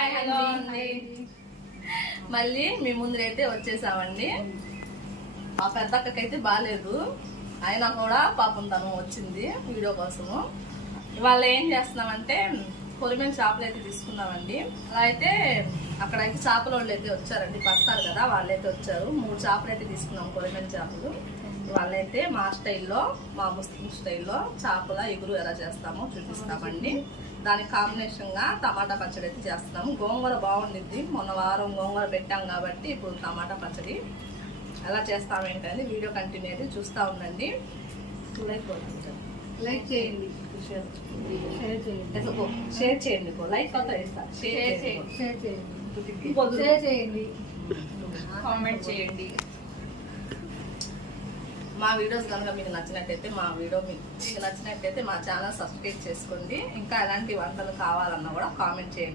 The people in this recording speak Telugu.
హలో అండి, మళ్ళీ మీ ముందరైతే వచ్చేసామండి. మా పెద్దక్కకైతే బాగాలేదు, అయినా కూడా పాపం తను వచ్చింది వీడియో కోసము. ఇవాళ ఏం చేస్తున్నామంటే కొరిమేన్ చేపలు అయితే తీసుకున్నామండి. అలా అయితే అక్కడైతే చేపల వాళ్ళు అయితే వచ్చారండి, పడతారు కదా, వాళ్ళైతే వచ్చారు. 3 చేపలు అయితే తీసుకున్నాం, కొరిమేన్ చేపలు. వాళ్ళైతే మా స్టైల్లో, మా ముస్లిం స్టైల్లో చేపల ఎగురు ఎలా చేస్తామో చూపిస్తామండి. దానికి కాంబినేషన్ గా టమాటా పచ్చడి అయితే చేస్తాము. గోంగూర బాగుండిద్ది, మొన్న వారం గోంగూర పెట్టాం కాబట్టి ఇప్పుడు టమాటా పచ్చడి ఎలా చేస్తామేంటని వీడియో కంటిన్యూ అయితే చూస్తూ ఉండండి. లైక్ చేయండి, షేర్ చేయండి, లైక్ షేర్ చేయండి, కామెంట్ చేయండి. మా వీడియోస్ కనుక మీకు నచ్చినట్టయితే మీకు నచ్చినట్టయితే మా ఛానల్ సబ్స్క్రైబ్ చేసుకోండి. ఇంకా ఎలాంటి వంటలు కావాలన్నా కూడా కామెంట్ చేయండి.